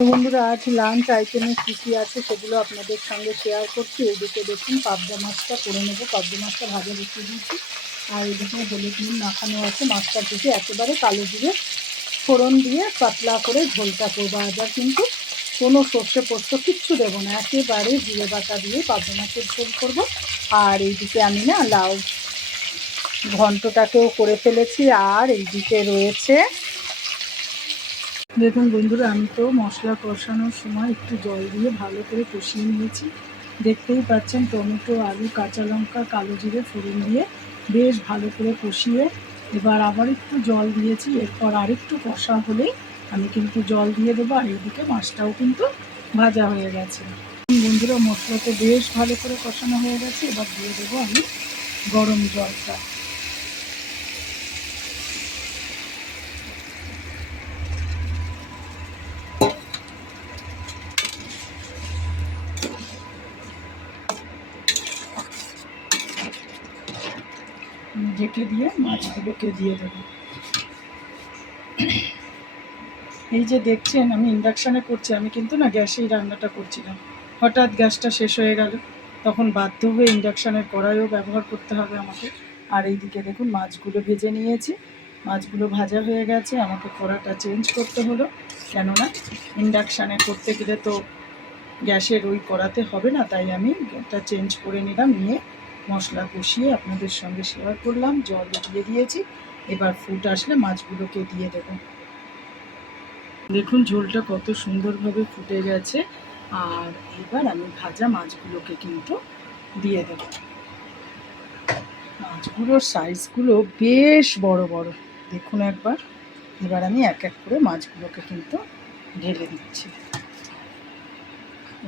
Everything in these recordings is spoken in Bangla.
বন্ধুরা, আজ লাঞ্চ আইটেমে কী কী আছে সেগুলো আপনাদের সঙ্গে শেয়ার করছি। এইদিকে দেখুন পাবদা মাছটা করে নেবো। পাবদা মাছটা ভাজা বসিয়ে দিয়েছি, আর এদিকে হলুদ নুন মাখানো আছে। মাছটা ভেজে একেবারে কালো জিরে ফোড়ন দিয়ে পাতলা করে ঝোলটা করবো। আবার কিন্তু কোনো সর্ষে পোস্ত কিচ্ছু দেবো না, একেবারে জিরে বাটা দিয়ে পাবদা মাছের ঝোল করবো। আর এইদিকে আমি না লাউ ঘন্টটাকেও করে ফেলেছি। আর এইদিকে রয়েছে, দেখুন বন্ধুরা, আমি তো মশলা কষানোর সময় একটু জল দিয়ে ভালো করে কষিয়ে নিয়েছি। দেখতেই পাচ্ছেন টমেটো, আলু, কাঁচা লঙ্কা, কালো জিরে ফোড়ন দিয়ে বেশ ভালো করে কষিয়ে এবার আবার একটু জল দিয়েছি। এরপর আরেকটু কষা হলেই আমি কিন্তু জল দিয়ে দেবো। আর এইদিকে মাছটাও কিন্তু ভাজা হয়ে গেছে। বন্ধুরা, মশলাটা বেশ ভালো করে কষানো হয়ে গেছে। এবার দিয়ে দেবো আমি গরম জলটা। ঢেকে দিয়ে মাছগুলোকে দিয়ে দেবো। এই যে দেখছেন আমি ইন্ডাকশানে করছি, আমি কিন্তু না গ্যাসেই রান্নাটা করছিলাম। হঠাৎ গ্যাসটা শেষ হয়ে গেল, তখন বাধ্য হয়ে ইন্ডাকশানের কড়াইও ব্যবহার করতে হবে আমাকে। আর এইদিকে দেখুন মাছগুলো ভেজে নিয়েছি, মাছগুলো ভাজা হয়ে গেছে। আমাকে কড়াটা চেঞ্জ করতে হলো, কেননা ইন্ডাকশানে করতে গেলে তো গ্যাসের ওই কড়াতে হবে না, তাই আমি এটা চেঞ্জ করে নিলাম। নিয়ে মশলা কষিয়ে আপনাদের সঙ্গে শেয়ার করলাম। জল দিয়ে দিয়েছি, এবার ফুট আসলে মাছগুলোকে দিয়ে দেবো। দেখুন ঝোলটা কত সুন্দরভাবে ফুটে গেছে। আর এবার আমি ভাজা মাছগুলোকে কিন্তু দিয়ে দেব। মাছগুলোর সাইজগুলো বেশ বড় বড়, দেখুন একবার। এবার আমি এক এক করে মাছগুলোকে কিন্তু ঢেলে দিচ্ছি।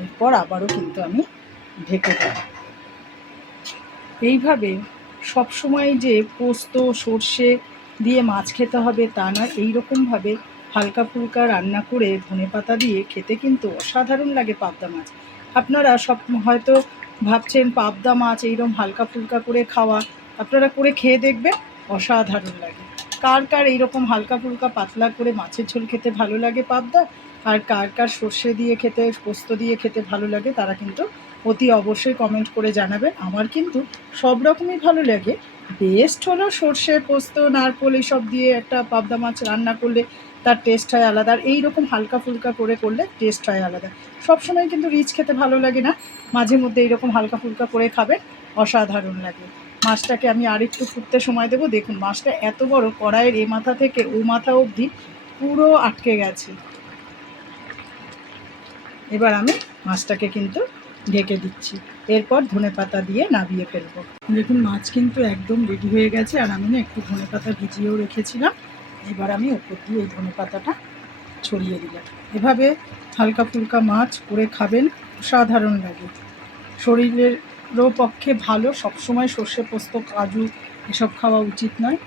এরপর আবারও কিন্তু আমি ঢেকে দেব। এইভাবে সবসময় যে পোস্ত সর্ষে দিয়ে মাছ খেতে হবে তা না, এইরকমভাবে হালকা ফুলকা রান্না করে ধনেপাতা দিয়ে খেতে কিন্তু অসাধারণ লাগে পাবদা মাছ। আপনারা সব হয়তো ভাবছেন পাবদা মাছ এইরকম হালকা ফুলকা করে খাওয়া, আপনারা করে খেয়ে দেখবেন, অসাধারণ লাগে। কার কার এইরকম হালকা ফুলকা পাতলা করে মাছের ঝোল খেতে ভালো লাগে পাবদা, আর কার কার সর্ষে দিয়ে খেতে পোস্ত দিয়ে খেতে ভালো লাগে, তারা কিন্তু অতি অবশ্যই কমেন্ট করে জানাবেন। আমার কিন্তু সব রকমই ভালো লাগে। বেস্ট হলো সর্ষে পোস্ত নারকেল এইসব দিয়ে একটা পাবদা মাছ রান্না করলে তার টেস্ট হয় আলাদা, আর এইরকম হালকা ফুলকা করে করলে টেস্ট হয় আলাদা। সবসময় কিন্তু রিচ খেতে ভালো লাগে না, মাঝে মধ্যে এইরকম হালকা ফুলকা করে খাবেন, অসাধারণ লাগে। মাছটাকে আমি আরেকটু ফুটতে সময় দেবো। দেখুন মাছটা এত বড়, কড়াইয়ের এ মাথা থেকে ও মাথা অবধি পুরো আটকে গেছে। এবার আমি মাছটাকে কিন্তু ঢেকে দিচ্ছি, এরপর ধনেপাতা দিয়ে নামিয়ে ফেলবো। দেখুন মাছ কিন্তু একদম রেডি হয়ে গেছে। আর আমি না একটু ধনেপাতা ভিজিয়েও রেখেছিলাম। এবার আমি ওপর দিয়ে এই ধনেপাতাটা ছড়িয়ে দিলাম। এভাবে হালকা ফুলকা মাছ করে খাবেন, অসাধারণ লাগে। শরীরেরও পক্ষে ভালো, সবসময় সর্ষে পোস্ত কাজু এসব খাওয়া উচিত নয়।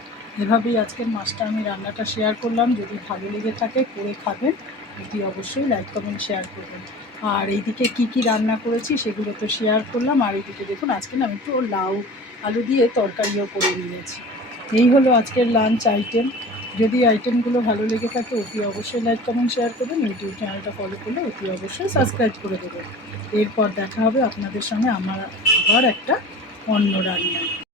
এভাবেই আজকের মাছটা আমি রান্নাটা শেয়ার করলাম। যদি ভালো লেগে থাকে করে খাবেন, এটি অবশ্যই লাইক কমেন্ট শেয়ার করবেন। আর এইদিকে কি কি রান্না করেছি সেগুলো তো শেয়ার করলাম। আর এইদিকে দেখুন আজকে না আমি একটু লাউ আলু দিয়ে তরকারিও করে নিয়েছি। এই হলো আজকের লাঞ্চ আইটেম। যদি আইটেমগুলো ভালো লেগে থাকে অতি অবশ্যই লাইক কমেন্ট শেয়ার করবেন। ইউটিউব চ্যানেলটা ফলো করলে অতি অবশ্যই সাবস্ক্রাইব করে দেবেন। এরপর দেখা হবে আপনাদের সঙ্গে আমার আবার একটা অন্য রান্নায়।